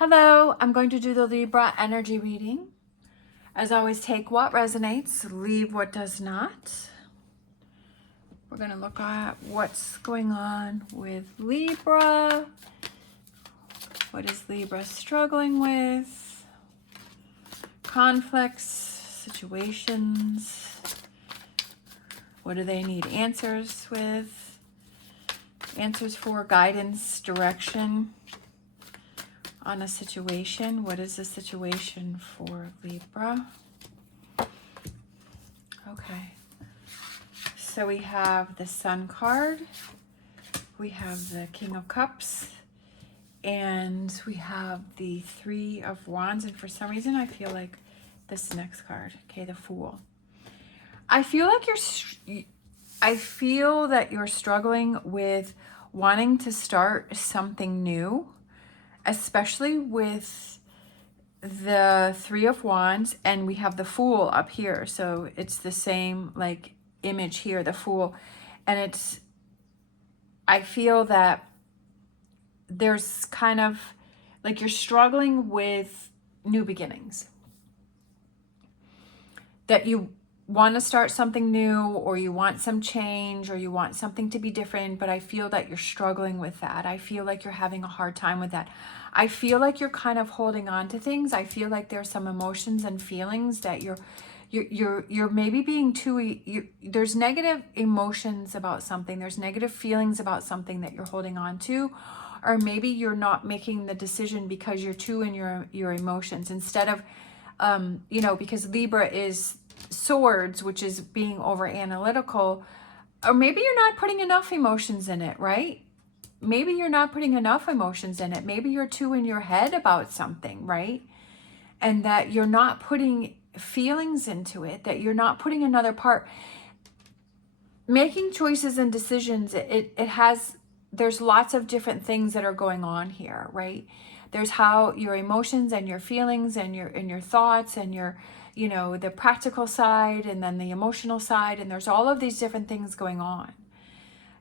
Hello, I'm going to do the Libra energy reading. As always, take what resonates, leave what does not. We're going to look at what's going on with Libra. What is Libra struggling with? Conflicts, situations. What do they need answers with? Answers for, guidance, direction on a situation. What is the situation for Libra? Okay. So we have the Sun card. We have the King of Cups. And we have the Three of Wands. And for some reason, I feel like this next card. Okay, the Fool. I feel like I feel that you're struggling with wanting to start something new, especially with the Three of Wands, and we have the Fool up here. So it's the same like image here, the Fool. And I feel that there's kind of like you're struggling with new beginnings. That you want to start something new, or you want some change, or you want something to be different, but I feel that you're struggling with that. I feel like you're having a hard time with that. I feel like you're kind of holding on to things. I feel like there's some emotions and feelings that you're maybe being there's negative emotions about something. There's negative feelings about something that you're holding on to, or maybe you're not making the decision because you're too in your emotions instead of, because Libra is swords, which is being over analytical, or maybe you're not putting enough emotions in it, right? Maybe you're not putting enough emotions in it. Maybe you're too in your head about something, right? And that you're not putting feelings into it, that you're not putting another part. Making choices and decisions, there's lots of different things that are going on here, right? There's how your emotions and your feelings and your thoughts and your, the practical side, and then the emotional side, and there's all of these different things going on.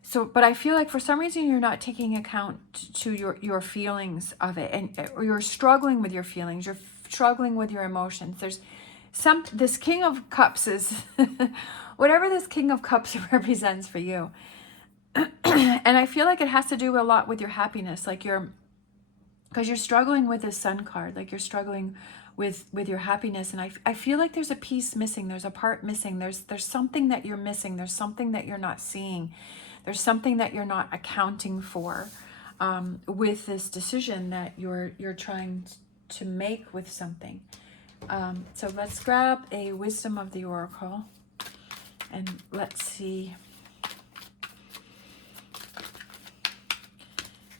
So, but I feel like for some reason you're not taking account to your feelings of it, or you're struggling with your feelings, you're struggling with your emotions. This King of Cups is, whatever this King of Cups represents for you. And I feel like it has to do a lot with your happiness, because you're struggling with this Sun card, like you're struggling with your happiness. And I feel like there's a piece missing, there's a part missing, there's something that you're missing, there's something that you're not seeing, there's something that you're not accounting for with this decision that you're trying to make with something. So let's grab a Wisdom of the Oracle, and let's see.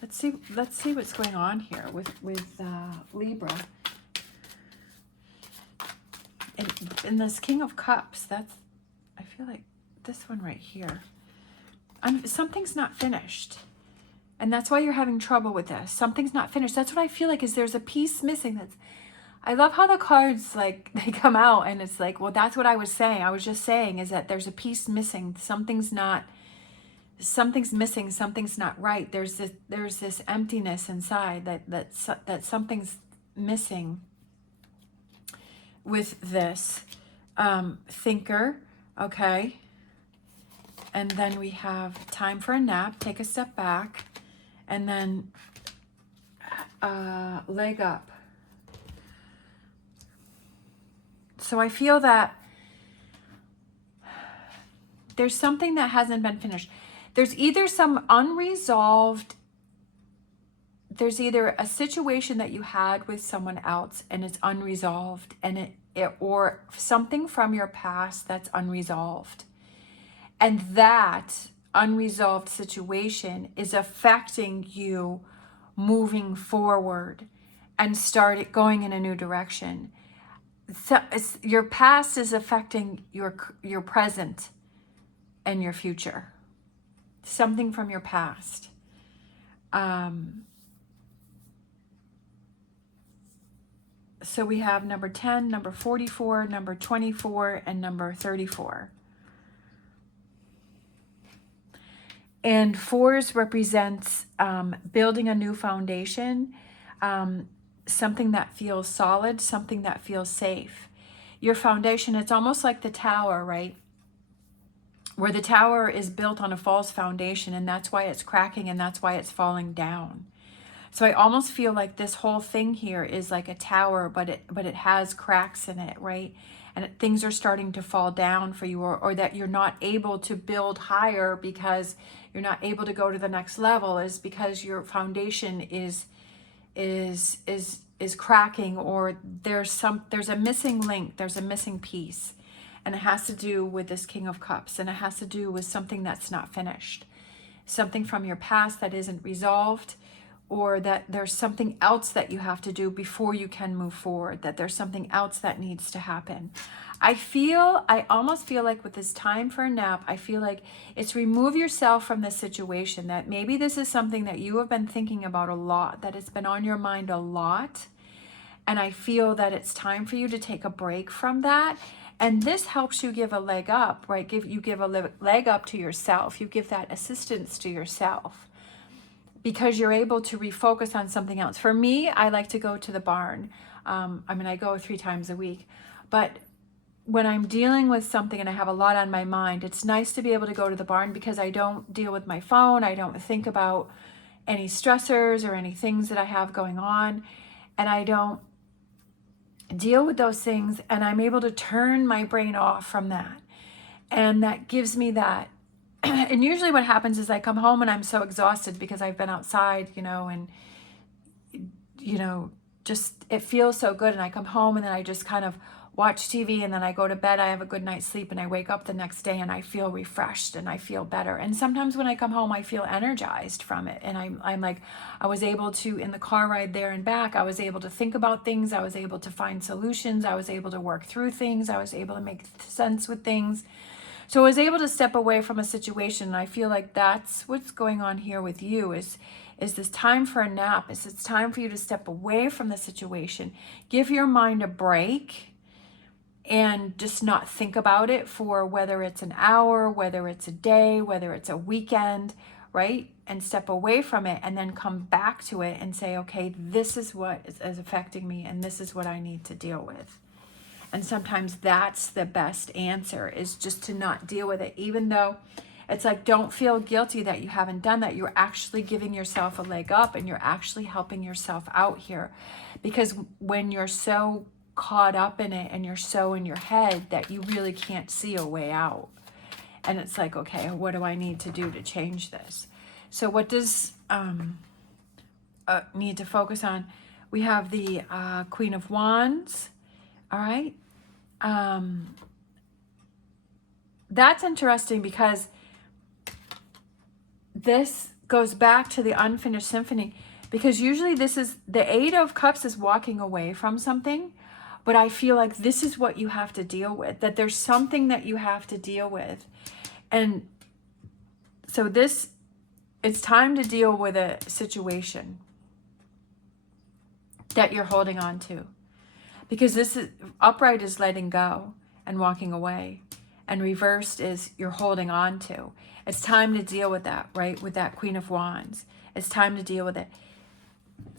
Let's see what's going on here with Libra. In this King of Cups, I feel like this one right here. Something's not finished. And that's why you're having trouble with this. Something's not finished. That's what I feel like, is there's a piece missing. I love how the cards, like, they come out and it's like, well, that's what I was saying. I was just saying is that there's a piece missing. Something's missing, something's not right. There's this emptiness inside that something's missing with this thinker. Okay, and then we have time for a nap, take a step back, and then leg up. So I feel that there's something that hasn't been finished. There's either there's either a situation that you had with someone else and it's unresolved, and or something from your past that's unresolved. And that unresolved situation is affecting you moving forward and going in a new direction. So your past is affecting your present and your future. Something from your past. So we have number 10, number 44, number 24, and number 34. And fours represents building a new foundation, something that feels solid, something that feels safe. Your foundation, it's almost like the tower, right? Where the tower is built on a false foundation, and that's why it's cracking and that's why it's falling down. So I almost feel like this whole thing here is like a tower, but it has cracks in it, right? And things are starting to fall down for you, or that you're not able to build higher because you're not able to go to the next level, is because your foundation is cracking, or there's a missing link, there's a missing piece. And it has to do with this King of Cups, and it has to do with something that's not finished, something from your past that isn't resolved, or that there's something else that you have to do before you can move forward, that there's something else that needs to happen. I almost feel like with this time for a nap, I feel like it's remove yourself from this situation, that maybe this is something that you have been thinking about a lot, that it's been on your mind a lot. And I feel that it's time for you to take a break from that. And this helps you give a leg up, right? You give a leg up to yourself. You give that assistance to yourself, because you're able to refocus on something else. For me, I like to go to the barn. I go 3 times a week, but when I'm dealing with something and I have a lot on my mind, it's nice to be able to go to the barn, because I don't deal with my phone. I don't think about any stressors or any things that I have going on, and I don't deal with those things, and I'm able to turn my brain off from that. And that gives me that. And usually what happens is I come home and I'm so exhausted because I've been outside, and just it feels so good. And I come home and then I just kind of watch TV, and then I go to bed. I have a good night's sleep, and I wake up the next day and I feel refreshed and I feel better. And sometimes when I come home, I feel energized from it. And I'm like, I was able to, in the car ride there and back, I was able to think about things. I was able to find solutions. I was able to work through things. I was able to make sense with things. So I was able to step away from a situation, and I feel like that's what's going on here with you, is this time for a nap. It's time for you to step away from the situation. Give your mind a break and just not think about it for whether it's an hour, whether it's a day, whether it's a weekend, right? And step away from it, and then come back to it and say, okay, this is what is affecting me, and this is what I need to deal with. And sometimes that's the best answer, is just to not deal with it, even though it's like, don't feel guilty that you haven't done that. You're actually giving yourself a leg up, and you're actually helping yourself out here. Because when you're so caught up in it and you're so in your head that you really can't see a way out. And it's like, okay, what do I need to do to change this? So what does need to focus on? We have the Queen of Wands. All right. That's interesting, because this goes back to the unfinished symphony, because usually this is the 8 of Cups is walking away from something, but I feel like this is what you have to deal with, that there's something that you have to deal with. And so it's time to deal with a situation that you're holding on to. Because this is upright is letting go and walking away, and reversed is you're holding on to. It's time to deal with that, right? With that Queen of Wands. It's time to deal with it.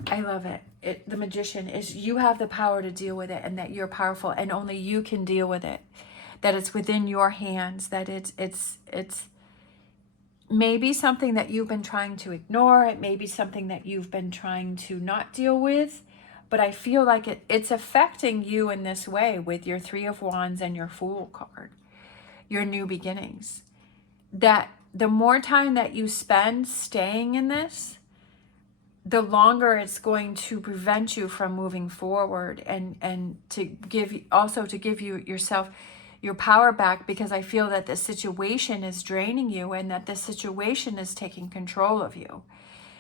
I love it. The Magician is, you have the power to deal with it, and that you're powerful, and only you can deal with it. That it's within your hands, that it's maybe something that you've been trying to ignore. It may be something that you've been trying to not deal with. But I feel like it's affecting you in this way with your 3 of Wands and your Fool card, your new beginnings. That the more time that you spend staying in this, the longer it's going to prevent you from moving forward, and to give you yourself your power back, because I feel that this situation is draining you, and that this situation is taking control of you.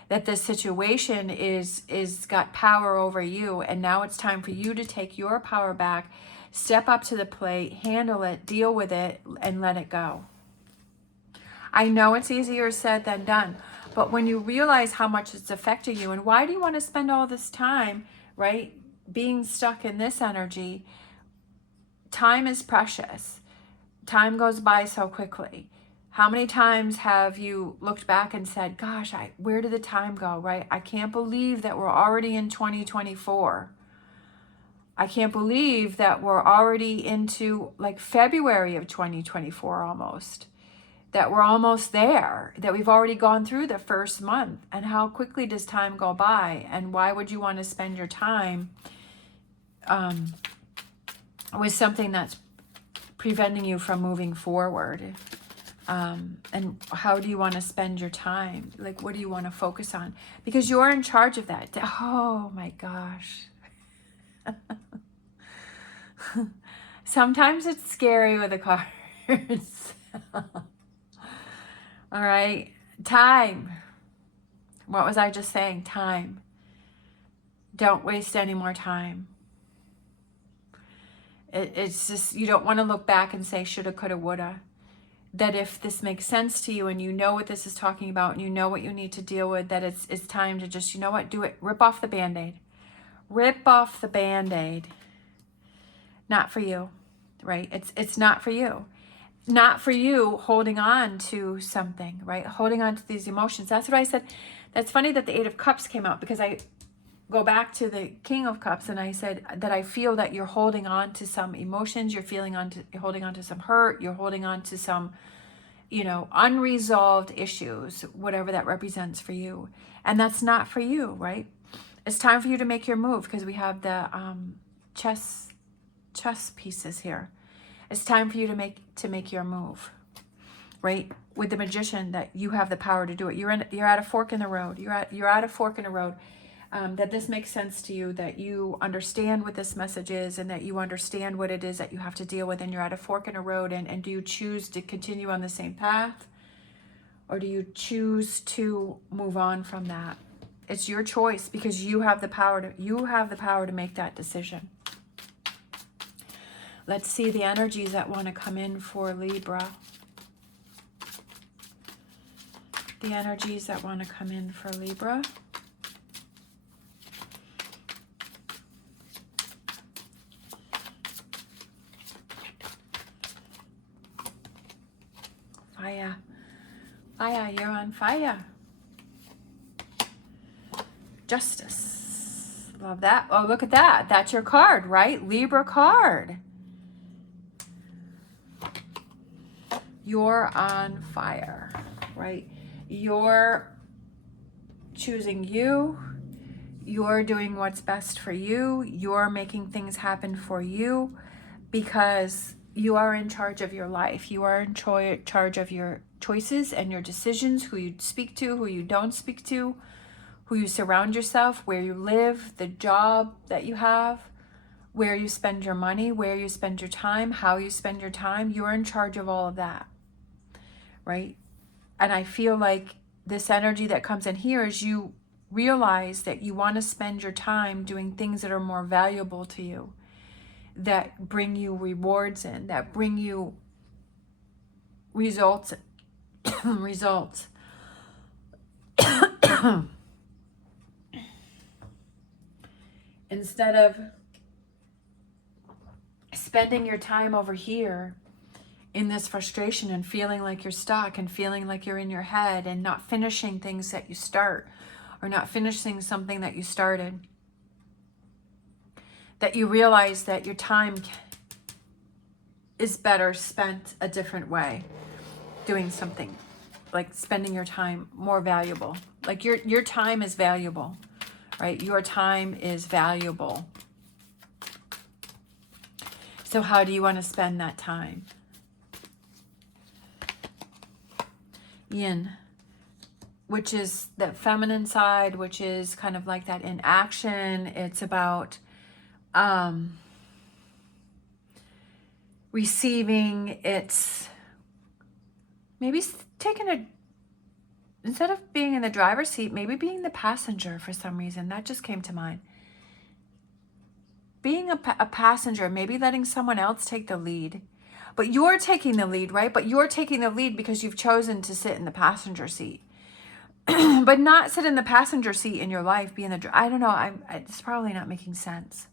That this situation is got power over you, and now it's time for you to take your power back, step up to the plate, handle it, deal with it, and let it go. I know it's easier said than done, but when you realize how much it's affecting you, and why do you want to spend all this time, right, being stuck in this energy? Time is precious. Time goes by so quickly. How many times have you looked back and said, gosh, where did the time go, right? I can't believe that we're already in 2024. I can't believe that we're already into like February of 2024 almost. That we're almost there, that we've already gone through the first month. And how quickly does time go by? And why would you want to spend your time with something that's preventing you from moving forward? And how do you want to spend your time? Like, what do you want to focus on? Because you're in charge of that. Oh my gosh. Sometimes it's scary with the cards. All right. Time. What was I just saying? Time. Don't waste any more time. It's just, you don't want to look back and say shoulda, coulda, woulda. That if this makes sense to you and you know what this is talking about and you know what you need to deal with, that it's time to just, you know what, do it. Rip off the Band-Aid. Rip off the Band-Aid. Not for you, right? It's not for you. Not for you holding on to something, right? Holding on to these emotions. That's what I said. That's funny that the Eight of Cups came out, because I go back to the King of Cups and I said that I feel that you're holding on to some emotions, you're holding on to some hurt, you're holding on to some, unresolved issues, whatever that represents for you. And that's not for you, right? It's time for you to make your move, because we have the chess pieces here. It's time for you to make your move, right? With the Magician, that you have the power to do it. You're at a fork in the road. You're at a fork in the road. That this makes sense to you, that you understand what this message is, and that you understand what it is that you have to deal with, and you're at a fork in a road, and do you choose to continue on the same path, or do you choose to move on from that? It's your choice, because you have the power to make that decision. Let's see the energies that want to come in for Libra. The energies that want to come in for Libra. Fire. Fire, you're on fire. Justice. Love that. Oh, look at that. That's your card, right? Libra card. You're on fire, right? You're choosing you. You're doing what's best for you. You're making things happen for you, because you are in charge of your life. You are in charge of your choices and your decisions, who you speak to, who you don't speak to, who you surround yourself, where you live, the job that you have, where you spend your money, where you spend your time, how you spend your time. You're in charge of all of that, right? And I feel like this energy that comes in here is you realize that you want to spend your time doing things that are more valuable to you, that bring you rewards in, that bring you results. Results. Instead of spending your time over here in this frustration and feeling like you're stuck and feeling like you're in your head and not finishing things that you start, or not finishing something that you started, that you realize that your time is better spent a different way, doing something, like spending your time more valuable. Like your time is valuable, right? Your time is valuable. So how do you want to spend that time? Yin, which is the feminine side, which is kind of like that in action. It's about receiving. It's maybe taking instead of being in the driver's seat, maybe being the passenger for some reason. That just came to mind. Being a passenger, maybe letting someone else take the lead. But you're taking the lead, right? But you're taking the lead because you've chosen to sit in the passenger seat. But not sit in the passenger seat in your life, be in the... I don't know, it's probably not making sense.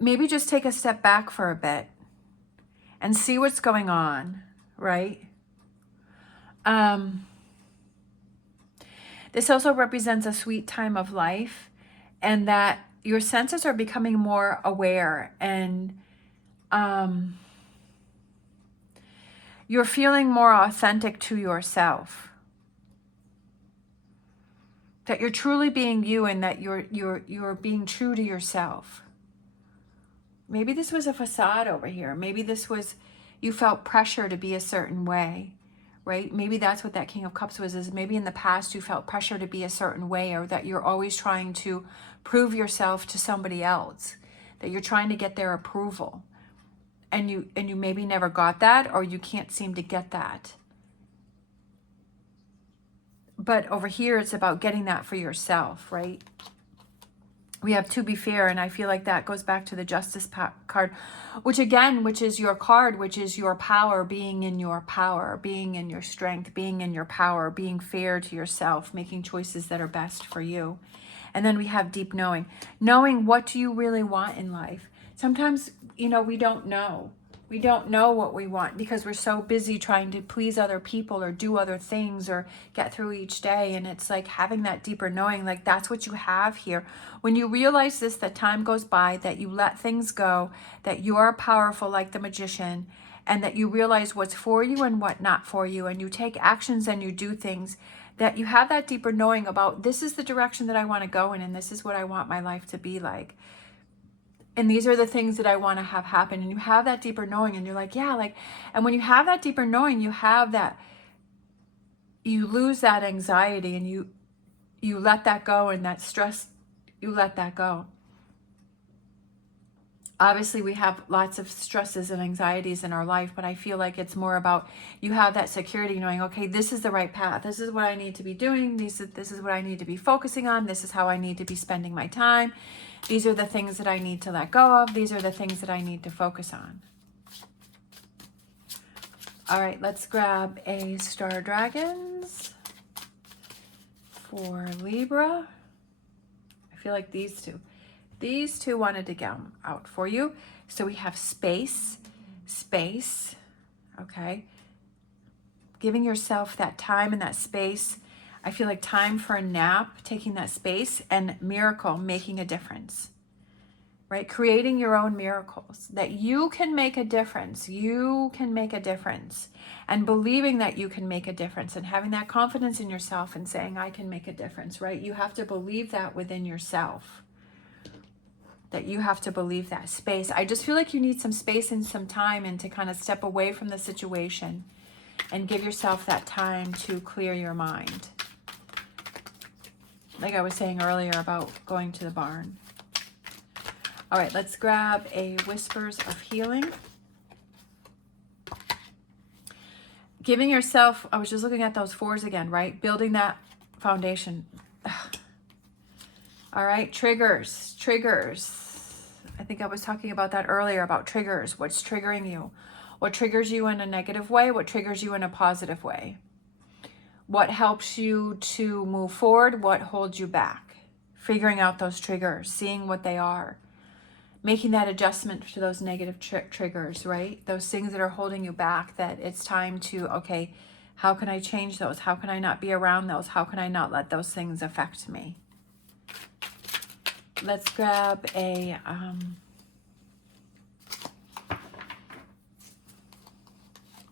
maybe just take a step back for a bit and see what's going on, right? This also represents a sweet time of life, and that your senses are becoming more aware, and you're feeling more authentic to yourself. That you're truly being you, and that you're being true to yourself. Maybe this was a facade over here. Maybe this was, you felt pressure to be a certain way, right? Maybe that's what that King of Cups was, is maybe in the past you felt pressure to be a certain way, or that you're always trying to prove yourself to somebody else, that you're trying to get their approval. And you maybe never got that, or you can't seem to get that. But over here, it's about getting that for yourself, right? We have to be fair, and I feel like that goes back to the Justice card, which is your card, which is your power, being in your power, being in your strength, being in your power, being fair to yourself, making choices that are best for you. And then we have deep knowing. Knowing, what do you really want in life? Sometimes, we don't know. We don't know what we want because we're so busy trying to please other people or do other things or get through each day. And it's like having that deeper knowing, like that's what you have here. When you realize this, that time goes by, that you let things go, that you are powerful like the magician, and that you realize what's for you and what not for you, and you take actions and you do things, that you have that deeper knowing about, this is the direction that I want to go in, and this is what I want my life to be like. And these are the things that I want to have happen. And you have that deeper knowing, and you're like, yeah, like, and when you have that deeper knowing, you have that, you lose that anxiety, and you let that go, and that stress, you let that go. Obviously, we have lots of stresses and anxieties in our life, but I feel like it's more about, you have that security knowing, okay, this is the right path. This is what I need to be doing. This is what I need to be focusing on. This is how I need to be spending my time. These are the things that I need to let go of. These are the things that I need to focus on. All right, let's grab a Star Dragons for Libra. I feel like these two wanted to come out for you. So we have space, okay? Giving yourself that time and that space. I feel like time for a nap, taking that space, and miracle, making a difference, right? Creating your own miracles, that you can make a difference. You can make a difference, and believing that you can make a difference, and having that confidence in yourself and saying, I can make a difference, right? You have to believe that within yourself, that you have to believe that. Space. I just feel like you need some space and some time, and to kind of step away from the situation and give yourself that time to clear your mind. Like I was saying earlier about going to the barn. All right, let's grab a Whispers of Healing. Giving yourself, I was just looking at those fours again, right? Building that foundation. All right, triggers. I think I was talking about that earlier, about triggers. What's triggering you? What triggers you in a negative way? What triggers you in a positive way? What helps you to move forward? What holds you back? Figuring out those triggers, seeing what they are, making that adjustment to those negative triggers, right? Those things that are holding you back, that it's time to, okay, how can I change those? How can I not be around those? How can I not let those things affect me? Let's grab a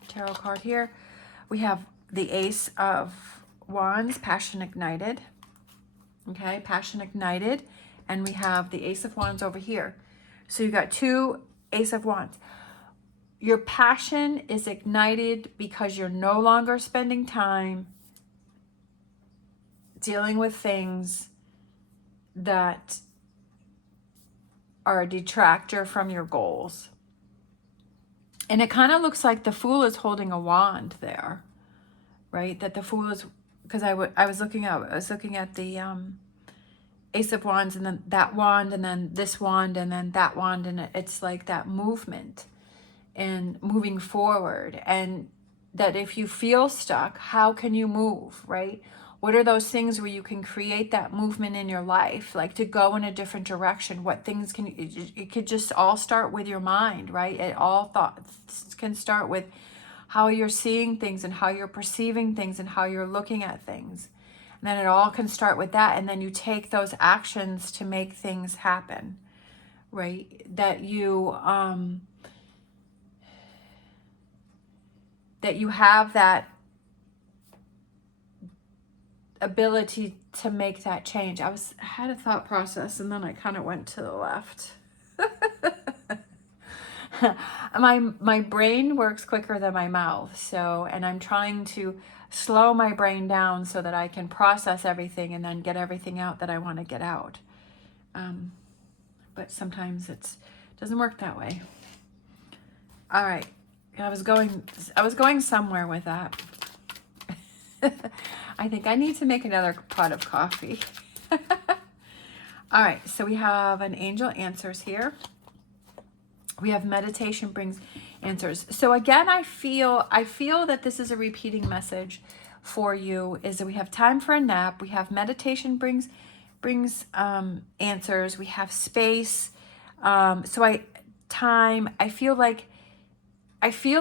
tarot card here. We have the Ace of Wands, Passion Ignited. Okay, Passion Ignited. And we have the Ace of Wands over here. So you got two Ace of Wands. Your passion is ignited because you're no longer spending time dealing with things that are a detractor from your goals. And it kind of looks like the Fool is holding a wand there, right? That the Fool is, because I was looking at the Ace of Wands, and then that wand, and then this wand, and then that wand, and it's like that movement and moving forward. And that if you feel stuck, how can you move, right? What are those things where you can create that movement in your life, like to go in a different direction? What things can, it could just all start with your mind, right? It all thoughts can start with how you're seeing things and how you're perceiving things and how you're looking at things. And then it all can start with that. And then you take those actions to make things happen, right? That you have that ability to make that change. I had a thought process and then I kind of went to the left. My brain works quicker than my mouth, so, and I'm trying to slow my brain down so that I can process everything and then get everything out that I want to get out. But sometimes it doesn't work that way. All right, I was going somewhere with that. I think I need to make another pot of coffee. All right, so we have an angel answers here. We have meditation brings answers. So again, I feel that this is a repeating message for you, is that we have time for a nap. We have meditation brings answers. We have space. I feel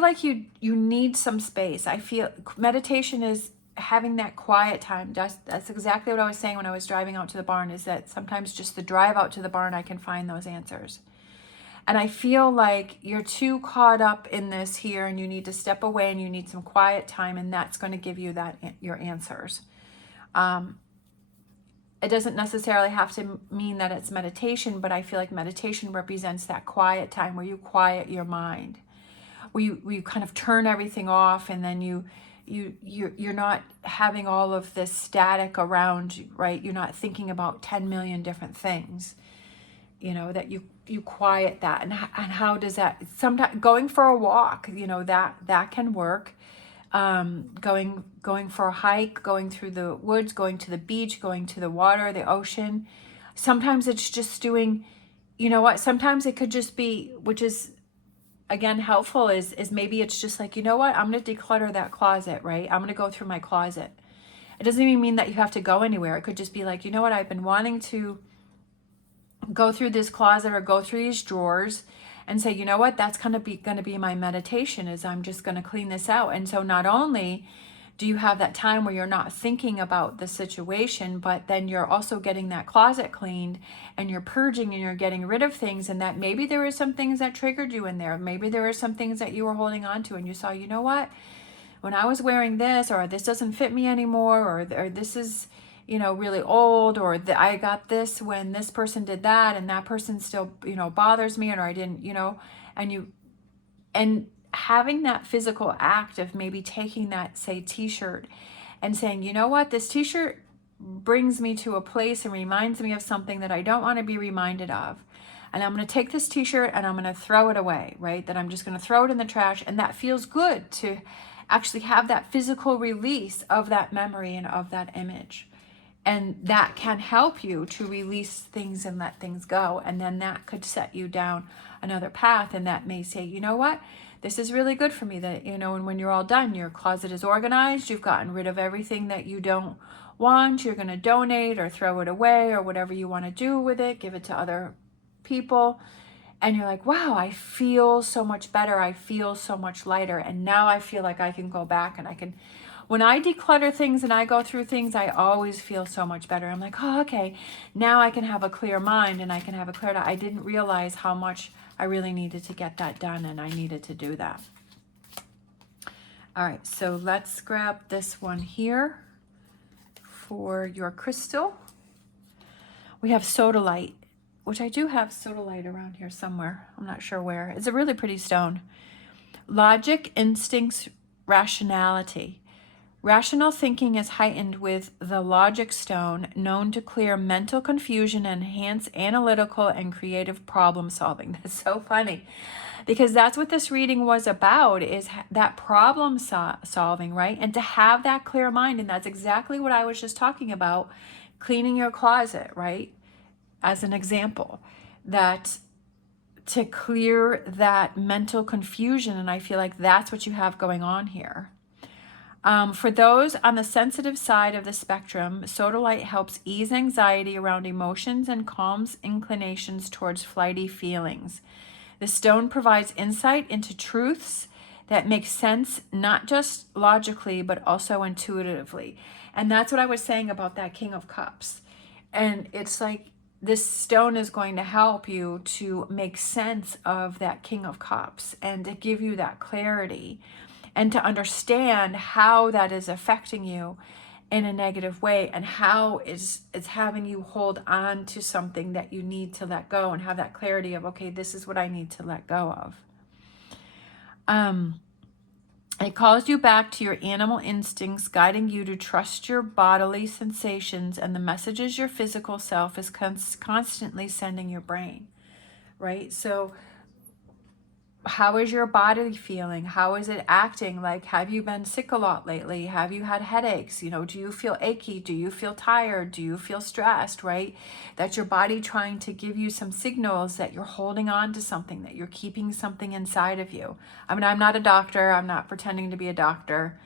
like you need some space. I feel meditation is having that quiet time. That's exactly what I was saying when I was driving out to the barn, is that sometimes just the drive out to the barn, I can find those answers. And I feel like you're too caught up in this here and you need to step away and you need some quiet time, and that's going to give you your answers. It doesn't necessarily have to mean that it's meditation, but I feel like meditation represents that quiet time where you quiet your mind, where you kind of turn everything off, and then you're not having all of this static around you, right? You're not thinking about 10 million different things, that you quiet that. And how does that, sometimes going for a walk, that can work. Going for a hike, going through the woods, going to the beach, going to the water, the ocean. Sometimes it's just doing, sometimes it could just be, which is again helpful, is maybe it's just like, I'm going to declutter that closet, right? I'm going to go through my closet. It doesn't even mean that you have to go anywhere. It could just be like, I've been wanting to go through this closet or go through these drawers, and say, that's going to be my meditation, is I'm just going to clean this out. And so not only do you have that time where you're not thinking about the situation, but then you're also getting that closet cleaned and you're purging and you're getting rid of things, and that maybe there were some things that triggered you in there. Maybe there were some things that you were holding on to and you saw, when I was wearing this, or this doesn't fit me anymore, or this is, really old, or I got this when this person did that, and that person still, bothers me, or I didn't, and having that physical act of maybe taking that, say, t-shirt and saying, this t-shirt brings me to a place and reminds me of something that I don't want to be reminded of. And I'm going to take this t-shirt and I'm going to throw it away, right? That I'm just going to throw it in the trash. And that feels good to actually have that physical release of that memory and of that image. And that can help you to release things and let things go. And then that could set you down another path. And that may say, this is really good for me. That, and when you're all done, your closet is organized. You've gotten rid of everything that you don't want. You're going to donate or throw it away or whatever you want to do with it. Give it to other people. And you're like, wow, I feel so much better. I feel so much lighter. And now I feel like I can go back and I can... When I declutter things and I go through things, I always feel so much better. I'm like, oh, okay, now I can have a clear mind and I can have a clear... I didn't realize how much I really needed to get that done, and I needed to do that. All right, so let's grab this one here for your crystal. We have sodalite, which I do have sodalite around here somewhere. I'm not sure where. It's a really pretty stone. Logic, instincts, rationality. Rational thinking is heightened with the logic stone, known to clear mental confusion and enhance analytical and creative problem solving. That's so funny, because that's what this reading was about, is that problem solving, right? And to have that clear mind. And that's exactly what I was just talking about, cleaning your closet, right? As an example, that to clear that mental confusion. And I feel like that's what you have going on here. For those on the sensitive side of the spectrum, sodalite helps ease anxiety around emotions and calms inclinations towards flighty feelings. The stone provides insight into truths that make sense, not just logically, but also intuitively. And that's what I was saying about that King of Cups. And it's like this stone is going to help you to make sense of that King of Cups and to give you that clarity and to understand how that is affecting you in a negative way, and how it's having you hold on to something that you need to let go, and have that clarity of, okay, this is what I need to let go of. It calls you back to your animal instincts, guiding you to trust your bodily sensations and the messages your physical self is constantly sending your brain, right? So how is your body feeling? How is it acting? Like, have you been sick a lot lately? Have you had headaches? You know, do you feel achy? Do you feel tired? Do you feel stressed, right? That's your body trying to give you some signals that you're holding on to something, that you're keeping something inside of you. I mean, I'm not a doctor. I'm not pretending to be a doctor.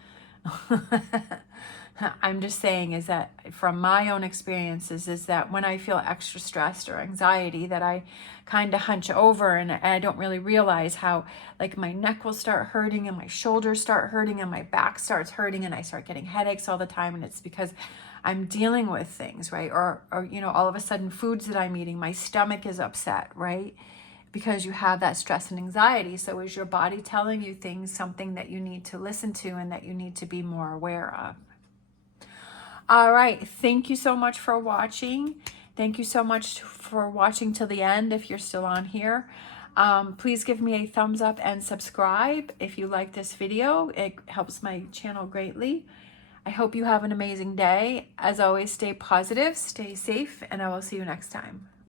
I'm just saying is that from my own experiences is that when I feel extra stressed or anxiety, that I kind of hunch over, and I don't really realize how, like, my neck will start hurting and my shoulders start hurting and my back starts hurting and I start getting headaches all the time. And it's because I'm dealing with things, right? Or you know, all of a sudden foods that I'm eating, my stomach is upset, right? Because you have that stress and anxiety. So is your body telling you things, something that you need to listen to and that you need to be more aware of? All right. Thank you so much for watching. Thank you so much for watching till the end if you're still on here. Please give me a thumbs up and subscribe if you like this video. It helps my channel greatly. I hope you have an amazing day. As always, stay positive, stay safe, and I will see you next time.